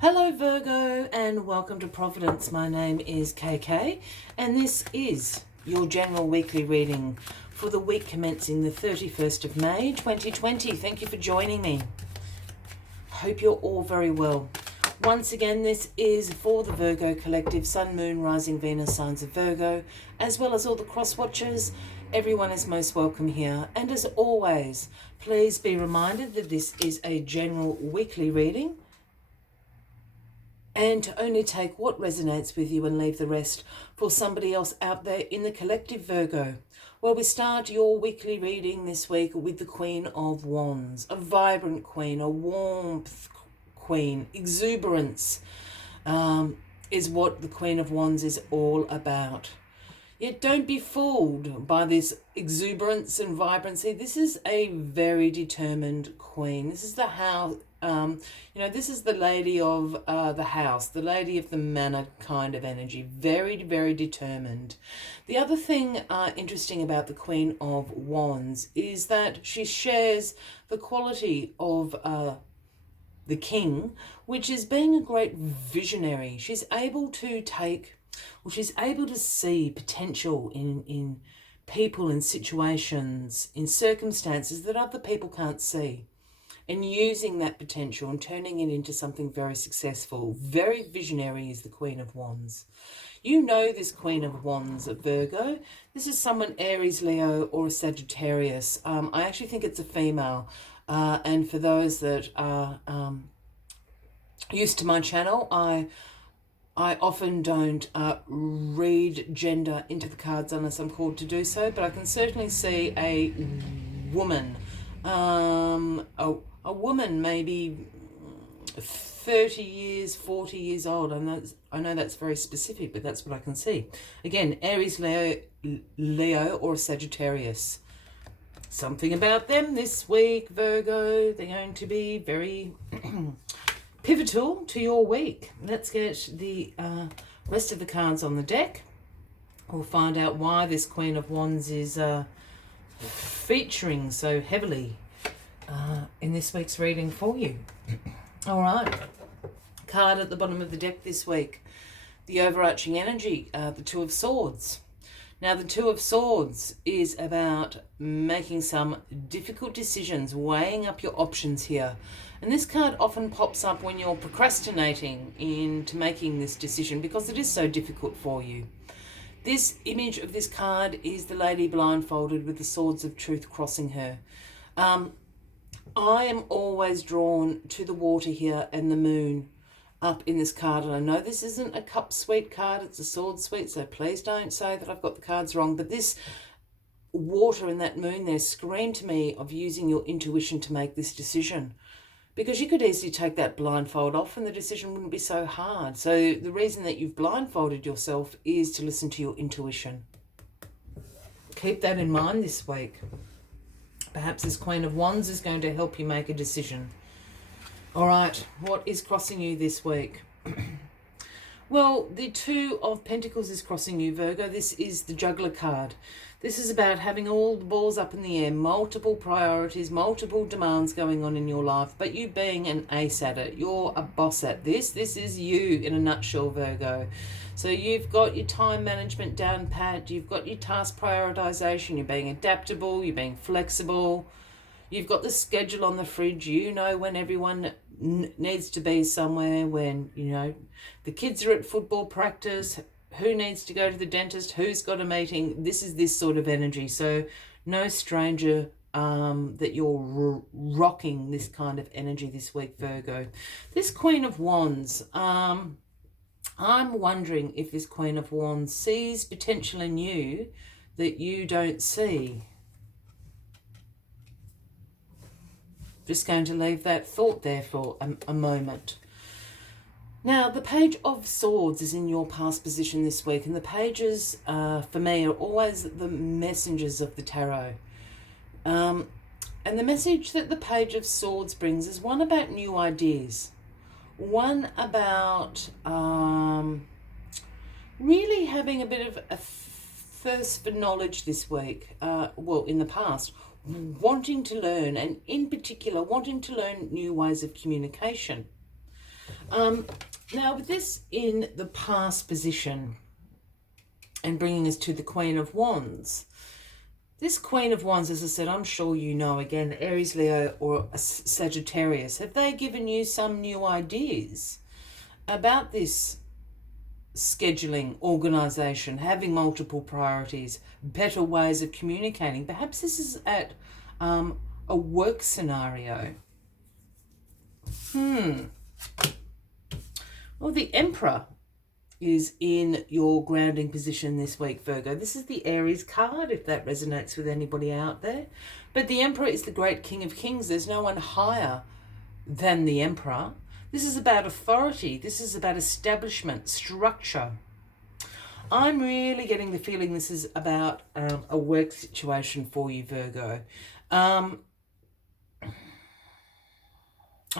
Hello Virgo and welcome to Providence. My name is KK and this is your general weekly reading for the week commencing the 31st of May 2020. Thank you for joining me. Hope you're all very well. Once again, this is for the Virgo collective, Sun, Moon, Rising, Venus, signs of Virgo, as well as all the cross watchers. Everyone is most welcome here. And as always, please be reminded that this is a general weekly reading and to only take what resonates with you and leave the rest for somebody else out there in the collective, Virgo. Well, we start your weekly reading this week with the Queen of Wands, a vibrant queen, a warmth queen, exuberance is what the Queen of Wands is all about. Yet don't be fooled by this exuberance and vibrancy. This is a very determined queen. This is the house, this is the lady of the house, the lady of the manor kind of energy. Very, very determined. The other thing interesting about the Queen of Wands is that she shares the quality of the king, which is being a great visionary. She's able to see potential in people, in situations, in circumstances that other people can't see, and using that potential and turning it into something very successful. Very visionary is the Queen of Wands. You know this Queen of Wands, Virgo. This is someone Aries, Leo, or a Sagittarius. I actually think it's a female. And for those that are used to my channel, I often don't read gender into the cards unless I'm called to do so, but I can certainly see a woman, a woman maybe 30 years, 40 years old. I know that's very specific, but that's what I can see. Again, Aries, Leo, or Sagittarius. Something about them this week, Virgo. They're going to be very pivotal to your week. Let's get the rest of the cards on the deck. We'll find out why this Queen of Wands is featuring so heavily in this week's reading for you. All right. Card at the bottom of the deck this week. The overarching energy, the Two of Swords. Now, the Two of Swords is about making some difficult decisions, weighing up your options here. And this card often pops up when you're procrastinating into making this decision because it is so difficult for you. This image of this card is the lady blindfolded with the swords of truth crossing her. I am always drawn to the water here and the moon up in this card, and I know this isn't a cup suite card, it's a sword suite, so please don't say that I've got the cards wrong, but this water and that moon there scream to me of using your intuition to make this decision, because you could easily take that blindfold off and the decision wouldn't be so hard. So the reason that you've blindfolded yourself is to listen to your intuition. Keep that in mind this week. Perhaps this Queen of Wands is going to help you make a decision. All right, what is crossing you this week? Well, the Two of Pentacles is crossing you, Virgo. This is the Juggler card. This is about having all the balls up in the air, multiple priorities, multiple demands going on in your life, but you being an ace at it. You're a boss at this. This is you in a nutshell, Virgo. So you've got your time management down pat. You've got your task prioritization. You're being adaptable. You're being flexible. You've got the schedule on the fridge. You know when everyone needs to be somewhere, when, the kids are at football practice, who needs to go to the dentist, who's got a meeting. This is this sort of energy. So no stranger that you're rocking this kind of energy this week, Virgo. This Queen of Wands, I'm wondering if this Queen of Wands sees potential in you that you don't see. Just going to leave that thought there for a moment. Now, the Page of Swords is in your past position this week, and the pages, for me, are always the messengers of the tarot. And the message that the Page of Swords brings is one about new ideas, one about really having a bit of a thirst for knowledge this week, in the past, wanting to learn, and in particular wanting to learn new ways of communication. Now, with this in the past position and bringing us to the Queen of Wands, this Queen of Wands, as I said, I'm sure you know, again, Aries, Leo, or Sagittarius, have they given you some new ideas about this scheduling, organisation, having multiple priorities, better ways of communicating? Perhaps this is at a work scenario. Well, the Emperor is in your grounding position this week, Virgo. This is the Aries card, if that resonates with anybody out there. But the Emperor is the great King of Kings. There's no one higher than the Emperor. This is about authority. This is about establishment, structure. I'm really getting the feeling this is about a work situation for you, Virgo. I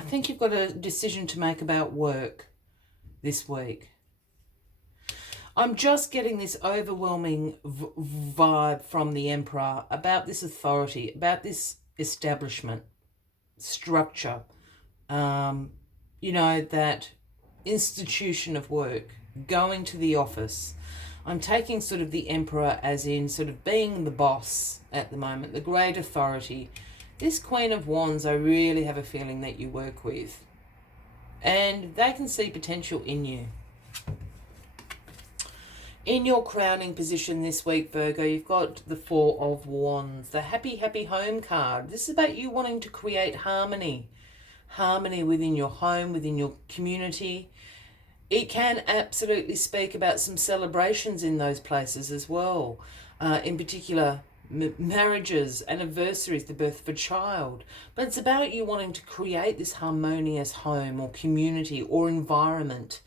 think you've got a decision to make about work this week. I'm just getting this overwhelming vibe from the Emperor about this authority, about this establishment, structure, you know, that institution of work, going to the office. I'm taking sort of the Emperor as in sort of being the boss at the moment, the great authority. This Queen of Wands, I really have a feeling that you work with. And they can see potential in you. In your crowning position this week, Virgo, you've got the Four of Wands, the happy, happy home card. This is about you wanting to create harmony. Harmony within your home, within your community. It can absolutely speak about some celebrations in those places as well. In particular, marriages, anniversaries, the birth of a child. But it's about you wanting to create this harmonious home or community or environment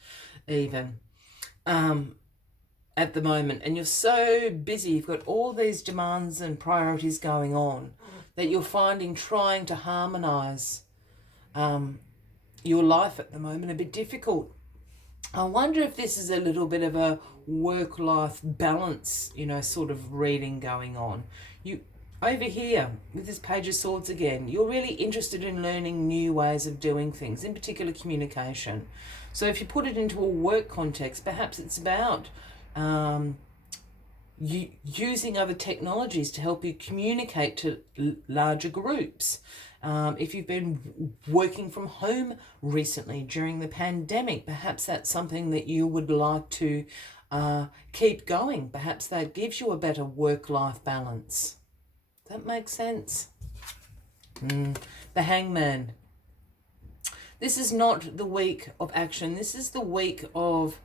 even at the moment. And you're so busy, you've got all these demands and priorities going on that you're finding trying to harmonise your life at the moment a bit difficult. I wonder if this is a little bit of a work-life balance, you know, sort of reading going on. You over here with this Page of Swords again, you're really interested in learning new ways of doing things, in particular communication. So if you put it into a work context, perhaps it's about using other technologies to help you communicate to larger groups. If you've been working from home recently during the pandemic, perhaps that's something that you would like to keep going. Perhaps that gives you a better work-life balance. That makes sense. The Hangman. This is not the week of action. This is the week of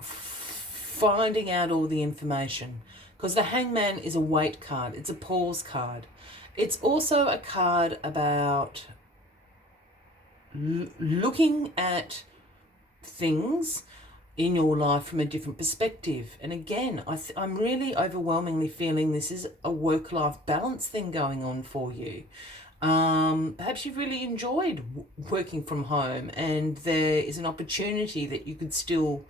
finding out all the information. Because the Hangman is a wait card. It's a pause card. It's also a card about looking at things in your life from a different perspective. And again, I'm really overwhelmingly feeling this is a work-life balance thing going on for you. Perhaps you've really enjoyed working from home and there is an opportunity that you could still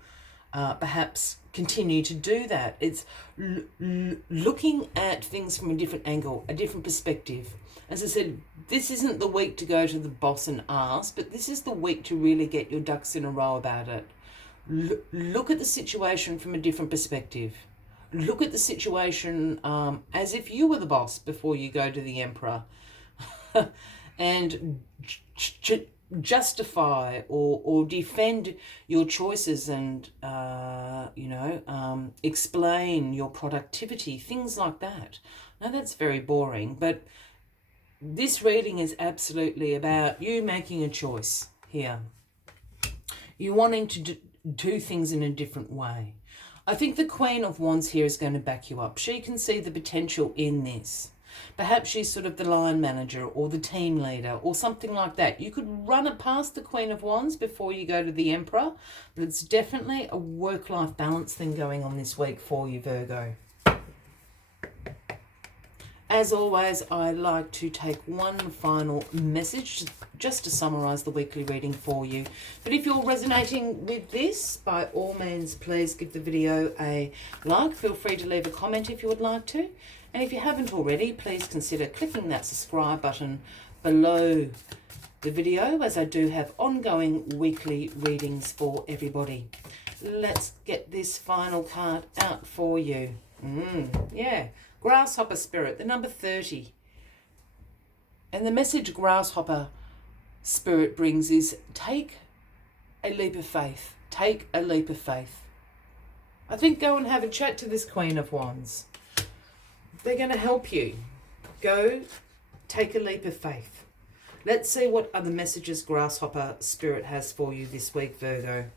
perhaps continue to do that. It's looking at things from a different angle, a different perspective. As I said, this isn't the week to go to the boss and ask, but this is the week to really get your ducks in a row about it. Look at the situation from a different perspective. Look at the situation as if you were the boss before you go to the Emperor. And justify or defend your choices and, explain your productivity, things like that. Now, that's very boring, but this reading is absolutely about you making a choice here. You wanting to do things in a different way. I think the Queen of Wands here is going to back you up. She can see the potential in this. Perhaps she's sort of the line manager or the team leader or something like that. You could run it past the Queen of Wands before you go to the Emperor, but it's definitely a work-life balance thing going on this week for you, Virgo. As always, I like to take one final message just to summarise the weekly reading for you. But if you're resonating with this, by all means, please give the video a like. Feel free to leave a comment if you would like to. And if you haven't already, please consider clicking that subscribe button below the video, as I do have ongoing weekly readings for everybody. Let's get this final card out for you. Yeah, Grasshopper Spirit, the number 30. And the message Grasshopper Spirit brings is take a leap of faith. Take a leap of faith. I think go and have a chat to this Queen of Wands. They're going to help you. Go take a leap of faith. Let's see what other messages Grasshopper Spirit has for you this week, Virgo.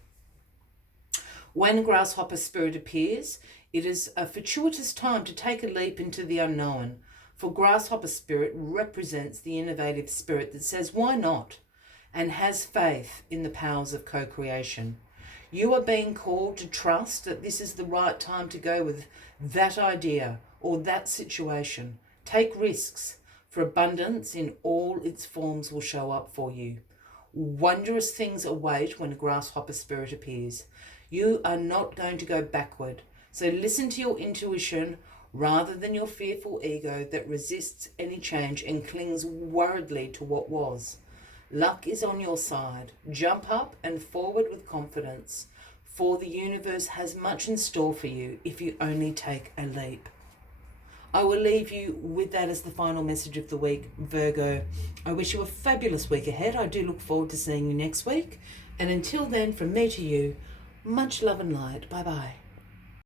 When Grasshopper Spirit appears, it is a fortuitous time to take a leap into the unknown, for Grasshopper Spirit represents the innovative spirit that says, why not? And has faith in the powers of co-creation. You are being called to trust that this is the right time to go with that idea or that situation. Take risks, for abundance in all its forms will show up for you. Wondrous things await when a Grasshopper Spirit appears. You are not going to go backward, so listen to your intuition rather than your fearful ego that resists any change and clings worriedly to what was. Luck is on your side. Jump up and forward with confidence, for the universe has much in store for you if you only take a leap. I will leave you with that as the final message of the week, Virgo. I wish you a fabulous week ahead. I do look forward to seeing you next week. And until then, from me to you, much love and light. Bye-bye.